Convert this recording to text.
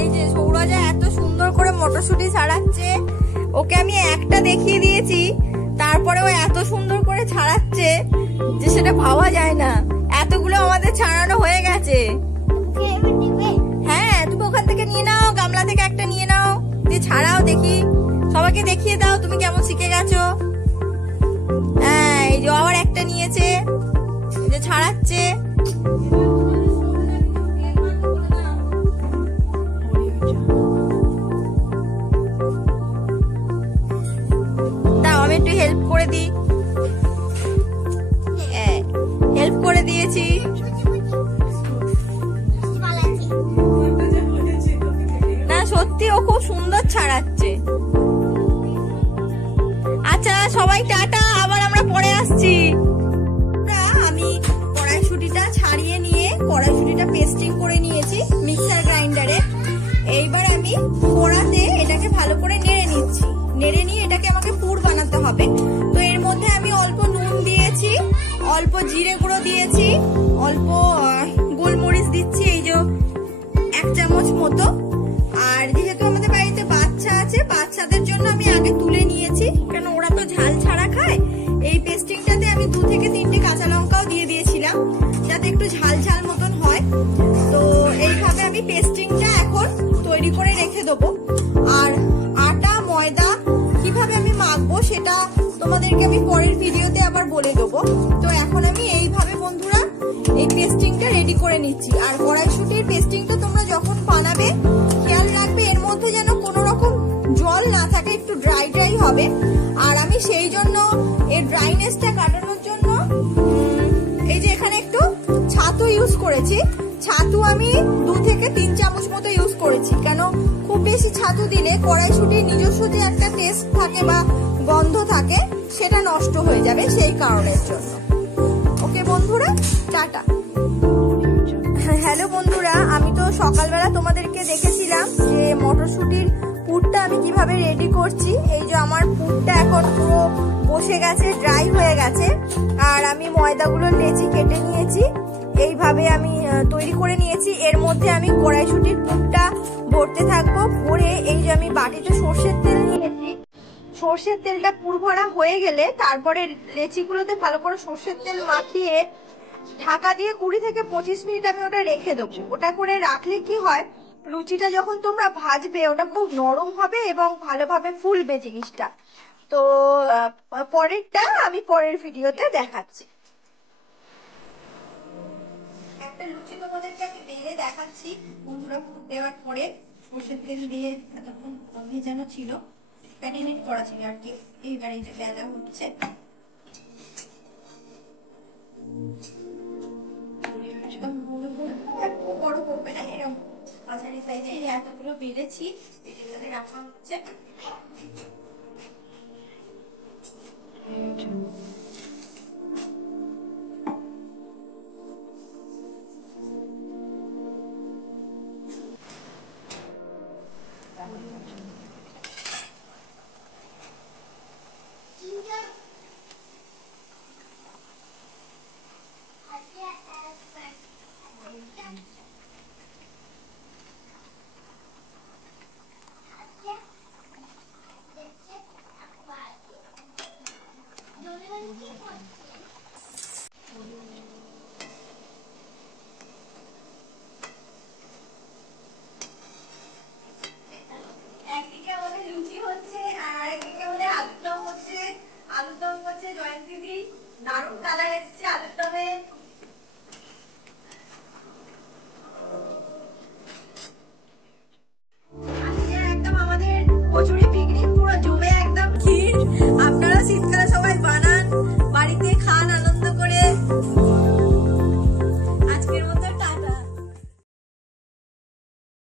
এই যে সৌরজা এত সুন্দর করে মটরশুঁটি ছাড়াচ্ছে, ওকে আমি একটা দেখিয়ে দিয়েছি, তারপরে ও এত সুন্দর করে ছাড়াচ্ছে যে সেটা ভাবা যায় না। এতগুলো আমাদের ছাড়ানো হয়ে গেছে। হ্যাঁ, তুমি ওখান থেকে নিয়ে নাও, গামলা থেকে একটা নিয়ে নাও, দিয়ে ছাড়াও দেখি, সবাইকে দেখিয়ে দাও তুমি কেমন শিখে গেছো। হ্যাঁ, এই যে আবার একটা নিয়েছে, যে ছাড়াচ্ছে। দাও আমি একটু হেল্প করে দিই। হেল্প করে দিয়েছি। না সত্যি ও খুব সুন্দর ছাড়াচ্ছে। আচ্ছা সবাই টাটা, আবার আমরা পরে আসছি। আমি কড়াইশুঁটিটা ছাড়িয়ে নিয়ে কড়াইশুঁটিটা পেস্টিং করে নিয়েছি মিক্সার গ্রাইন্ডারে। এইবার আমি কড়াতে এটাকে ভালো করে নেড়ে নিচ্ছি। নেড়ে নিয়ে এটাকে আমাকে পুর বানাতে হবে। তো এর মধ্যে আমি অল্প নুন দিয়েছি, অল্প জিরে গুঁড়ো দিয়েছি, অল্প গোলমরিচ দিচ্ছি, এই যে 1 চামচ মতো। আর যেহেতু আমাদের বাড়িতে বাচ্চা আছে, বাচ্চাদের জন্য আমি আগে তুলে নিয়েছি, কারণ ওরা তো ঝাল ছাড়া খায়। এই পেস্টিংটাতে আমি 2 থেকে 3টে কাঁচা লঙ্কাও দিয়ে দিয়েছিলাম, যাতে একটু ঝাল ঝাল মতন হয়। তো এইভাবে আমি পেস্টিংটা এখন তৈরি করে রেখে দেবো। আর আটা ময়দা কিভাবে আমি মাখবো সেটা তোমাদেরকে আমি পরের ভিডিওতে আবার বলে দেবো। তো এখন আমি এইভাবে বন্ধুরা এই পেস্টিংটা রেডি করে নিচ্ছি। আর কড়াইশুঁটির পেস্টিংটা তোমরা যখন বানাবে খেয়াল রাখবে এর মধ্যে যেন কোনো রকম জল না থাকে, একটু ড্রাই ড্রাই হবে। আর আমি সেই জন্য এই ড্রাইনেসটা কাটানোর জন্য এই যে এখানে একটু ছাতু ইউজ করেছি। ছাতু আমি 2 থেকে 3 চামচ মতো ইউজ করেছি, কেন খুব বেশি ছাতু দিলে কড়াইশুঁটির নিজস্ব যে একটা টেস্ট থাকে বা গন্ধ থাকে সেটা নষ্ট হয়ে যাবে, সেই কারণের জন্য। ওকে বন্ধুরা, টাটা। হ্যালো বন্ধুরা, আমি তো সকালবেলা তোমাদেরকে দেখেছিলাম যে মটরশুঁটির পুরটা আমি কিভাবে রেডি করছি। এই যে আমার পুরটা এখন পুরো বসে গেছে, ড্রাই হয়ে গেছে। আর আমি ময়দাগুলো লেচি কেটে নিয়েছি, এইভাবে আমি তৈরি করে নিয়েছি। এর মধ্যে আমি কড়াইশুঁটির পুরটা ভরতে থাকবো। ভরে এই যে আমি বাটিতে সর্ষের তেল নিয়েছি, সর্ষের তেলটা পুর ভরা হয়ে গেলে তারপরে লেচিগুলোতে ভালো করে সর্ষের তেল মাখিয়ে ঢাকা দিয়ে 20 থেকে 25 মিনিট আমি ওটা রেখে দেবো। ওটা করে রাখলে কি হয়, লুচিটা যখন তোমরা ভাজবে ওটা খুব নরম হবে এবং ভালোভাবে ফুলবে জিনিসটা। তো পরেরটা আমি পরের ভিডিওতে দেখাচ্ছি। একটা লুচি তোমাদেরকে আমি বেলে দেখাচ্ছি বন্ধুরা। দেওয়ার পরে সর্ষের তেল দিয়ে এতক্ষণ ভেজানো ছিল, প্যাটিনেট করা ছিল আর কি। এইবার এই যে বেলা হচ্ছে, বড় করবে না, এরকম মাঝারি সাইজে এতগুলো বেলেছি, এটাতে রাখা হচ্ছে। একদিকে আমাদের লুচি হচ্ছে আর একদিকে আমাদের আলুর দম হচ্ছে। আলুর দম হচ্ছে জয়ন্তী দি, দারুণ কালার এসেছে আলুর দমে।